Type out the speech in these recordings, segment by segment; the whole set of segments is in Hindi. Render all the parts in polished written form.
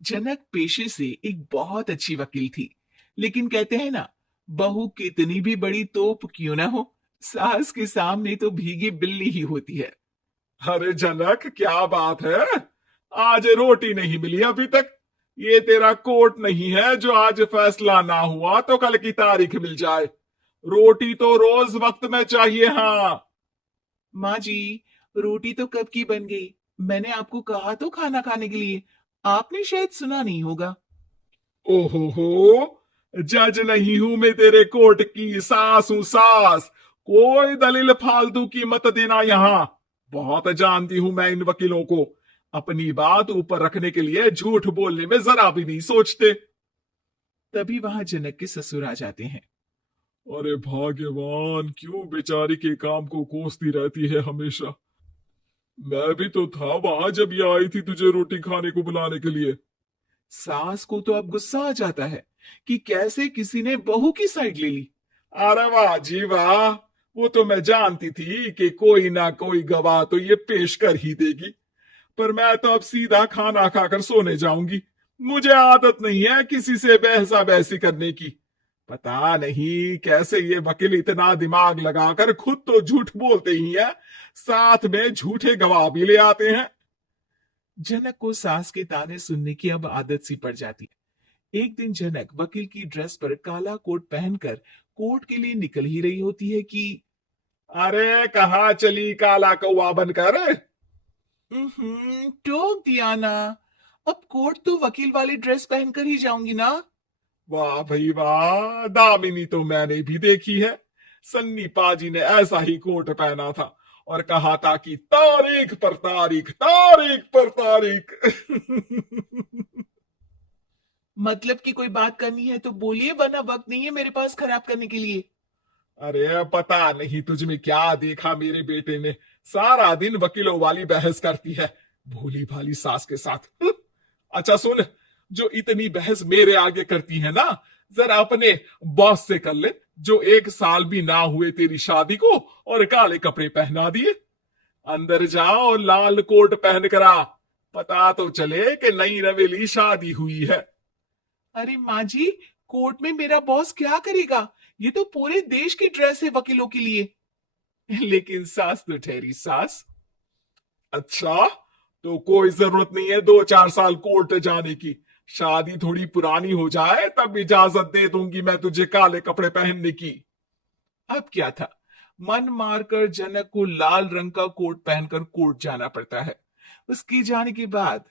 जनक पेशे से एक बहुत अच्छी वकील थी, लेकिन कहते हैं ना, बहू कितनी भी बड़ी तोप क्यों ना हो, सास के सामने तो भीगी बिल्ली ही होती है। अरे जनक, क्या बात है? आज रोटी नहीं मिली अभी तक। ये तेरा कोर्ट नहीं है जो आज फैसला ना हुआ तो कल की तारीख मिल जाए। रोटी तो रोज वक्त में चाहिए। हाँ। माँ जी, रोटी तो कब की बन गई। मैंने आपको कहा तो खाना खाने के लिए, आपने शायद सुना नहीं होगा। ओहो हो, जज नहीं हूं मैं तेरे कोर्ट की, सास हूं सास। कोई दलील फालतू की मत देना यहां। बहुत जानती हूं मैं इन वकीलों को। अपनी बात ऊपर रखने के लिए झूठ बोलने में जरा भी नहीं सोचते। तभी वहां जनक के ससुर आ जाते हैं। अरे भाग्यवान, क्यों बेचारी के काम को कोसती रहती है हमेशा। मैं भी तो था वहां जब ये आई थी तुझे रोटी खाने को बुलाने के लिए। सास को तो अब गुस्सा आ जाता है कि कैसे किसी ने बहू की साइड ले ली। अरे वाह जी वाह। वो तो मैं जानती थी कि कोई ना कोई गवाह तो ये पेश कर ही देगी। पर मैं तो अब सीधा खाना खाकर सोने जाऊंगी। मुझे आदत नहीं है किसी से बहसा बहसी करने की। पता नहीं कैसे ये वकील इतना दिमाग लगाकर खुद तो झूठ बोलते ही है, साथ में झूठे गवाह भी ले आते हैं। जनक को सास के ताने सुनने की अब आदत सी पड़ जाती है। एक दिन जनक वकील की ड्रेस पर काला कोट पहनकर कोर्ट के लिए निकल ही रही होती है कि अरे कहाँ चली काला कौवा बनकर? टोक दिया ना। अब कोर्ट तो वकील वाली ड्रेस पहनकर ही जाऊंगी ना। वाह भाई वाह, दामिनी तो मैंने भी देखी है। सन्नी पाजी ने ऐसा ही कोट पहना था और कहा था कि तारीख पर तारीख, तारीख पर तारीख। मतलब कि कोई बात करनी है तो बोलिए, वरना वक्त नहीं है मेरे पास खराब करने के लिए। अरे पता नहीं तुझ में क्या देखा मेरे बेटे ने, सारा दिन वकीलों वाली बहस करती है, भोली भाली सास के साथ। अच्छा सुन, जो इतनी बहस मेरे आगे करती है ना, जरा अपने बॉस से कर ले, जो 1 साल भी ना हुए तेरी शादी को और काले कपड़े पहना दिए। अंदर जाओ और लाल कोट पहन कर आ, पता तो चले कि नई नवेली शादी हुई है। अरे माँ जी, कोर्ट में मेरा बॉस क्या करेगा? ये तो पूरे देश की ड्रेस है वकीलों के लिए। लेकिन सास तो ठहरी सास। अच्छा, तो कोई जरूरत नहीं है 2-4 साल कोर्ट जाने की। शादी थोड़ी पुरानी हो जाए तब इजाजत दे दूंगी मैं तुझे काले कपड़े पहनने की। अब क्या था, मन मारकर जनक को लाल रंग का कोट पहनकर कोर्ट जाना पड़ता है। उसके जाने के बाद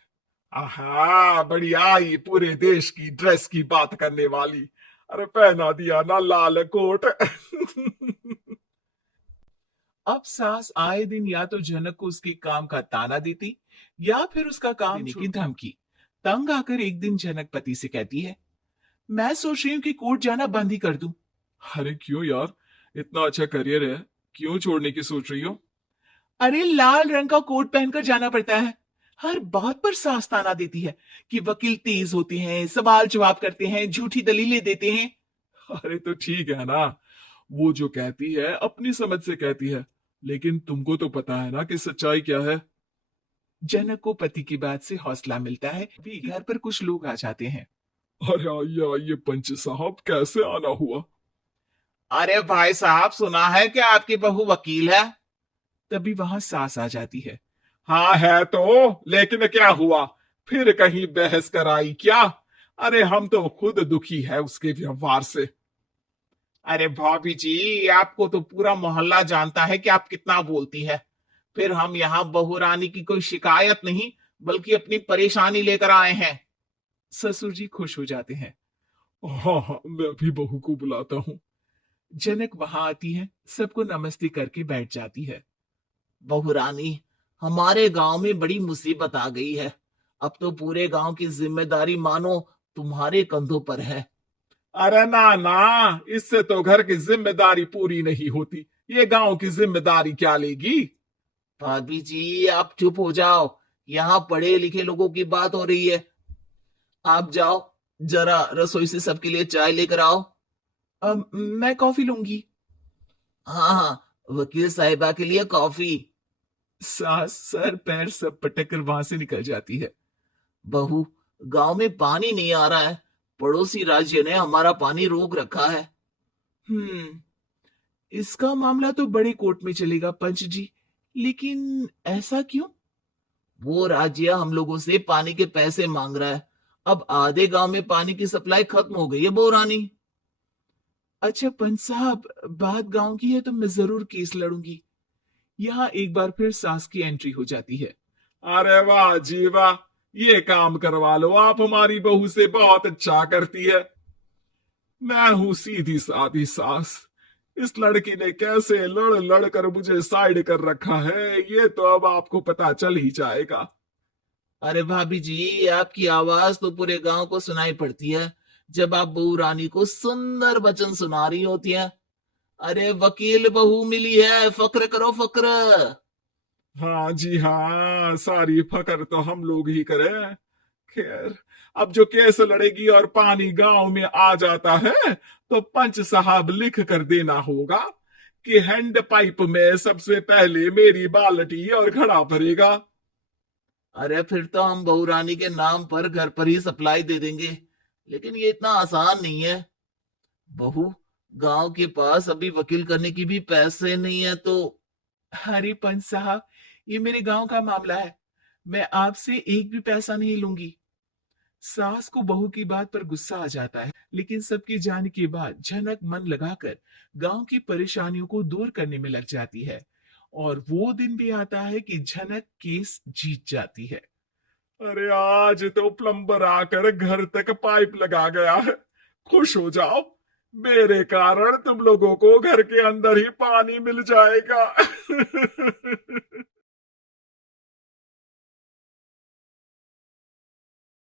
आहा, बड़ी आई पूरे देश की ड्रेस की बात करने वाली। अरे पहना दिया ना लाल कोट। अब सास आए दिन या तो जनक को उसके काम का ताना देती, या फिर उसका काम देने की धमकी। तंग आकर एक दिन जनक पति से कहती है, मैं सोच रही हूँ कि कोर्ट जाना बंद ही कर दूं। अरे क्यों यार, इतना अच्छा करियर है, क्यों छोड़ने की सोच रही हो? अरे लाल रंग का कोट पहनकर जाना पड़ता है। हर बात पर सास ताना देती है कि वकील तेज होते हैं, सवाल जवाब करते हैं, झूठी दलीलें देते हैं। अरे तो ठीक है ना, वो जो कहती है अपनी समझ से कहती है, लेकिन तुमको तो पता है ना कि सच्चाई क्या है। जनक को पति की बात से हौसला मिलता है। भी घर पर कुछ लोग आ जाते हैं। अरे आइए आइए पंच साहब, कैसे आना हुआ? अरे भाई साहब, सुना है कि आपकी बहू वकील है। तभी वहां सास आ जाती है। हाँ है तो, लेकिन क्या हुआ? फिर कहीं बहस कराई क्या? अरे हम तो खुद दुखी है उसके व्यवहार से। अरे भाभी जी, आपको तो पूरा मोहल्ला जानता है कि आप कितना बोलती है। फिर हम यहाँ बहू रानी की कोई शिकायत नहीं, बल्कि अपनी परेशानी लेकर आए हैं। ससुर जी खुश हो जाते हैं। हाँ हाँ, मैं भी बहू को बुलाता हूँ। जनक वहां आती है, सबको नमस्ते करके बैठ जाती है। बहू रानी, हमारे गांव में बड़ी मुसीबत आ गई है। अब तो पूरे गांव की जिम्मेदारी मानो तुम्हारे कंधों पर है। अरे ना ना, इससे तो घर की जिम्मेदारी पूरी नहीं होती। ये गांव की जिम्मेदारी क्या लेगी? भाभी जी, आप चुप हो जाओ। यहाँ पढ़े लिखे लोगों की बात हो रही है। आप जाओ, जरा रसोई से सबके लिए चाय लेकर आओ। मैं कॉफी लूंगी। हाँ हाँ, वकील साहिबा के लिए कॉफी। सास सर पैर सब पटक कर वहां से निकल जाती है। बहू, गांव में पानी नहीं आ रहा है। पड़ोसी राज्य ने हमारा पानी रोक रखा है। इसका मामला तो बड़ी कोर्ट में चलेगा पंच जी, लेकिन ऐसा क्यों? वो राज्य हम लोगों से पानी के पैसे मांग रहा है। अब आधे गांव में पानी की सप्लाई खत्म हो गई है बोरानी। अच्छा पंच साहब, बात गांव की है तो मैं जरूर केस लड़ूंगी। यहाँ एक बार फिर सास की एंट्री हो जाती है। अरे वाह जी वाह, ये काम करवा लो, आप हमारी बहू से बहुत अच्छा करती है। मैं हूं सीधी सादी सास। इस लड़की ने कैसे लड़ लड़ कर मुझे साइड कर रखा है, ये तो अब आपको पता चल ही जाएगा। अरे भाभी जी, आपकी आवाज तो पूरे गांव को सुनाई पड़ती है जब आप बहू रानी को सुंदर वचन सुना रही होती हैं। अरे वकील बहू मिली है, फक्र करो फक्र। हाँ जी हाँ, सारी फकर तो हम लोग ही करें। खैर, अब जो केस लड़ेगी और पानी गांव में आ जाता है तो पंच साहब लिख कर देना होगा कि हैंड पाइप में सबसे पहले मेरी बाल्टी और घड़ा भरेगा। अरे फिर तो हम बहू रानी के नाम पर घर पर ही सप्लाई दे देंगे, लेकिन ये इतना आसान नहीं है। बहू, गांव के पास अभी वकील करने की भी पैसे नहीं है तो। अरे पंच साहब, ये मेरे गांव का मामला है, मैं आपसे एक भी पैसा नहीं लूंगी। सास को बहू की बात पर गुस्सा आ जाता है, लेकिन सबके जाने के बाद झनक मन लगाकर गांव की परेशानियों को दूर करने में लग जाती है। और वो दिन भी आता है कि झनक केस जीत जाती है। अरे आज तो प्लम्बर आकर घर तक पाइप लगा गया है। खुश हो जाओ, मेरे कारण तुम लोगों को घर के अंदर ही पानी मिल जाएगा।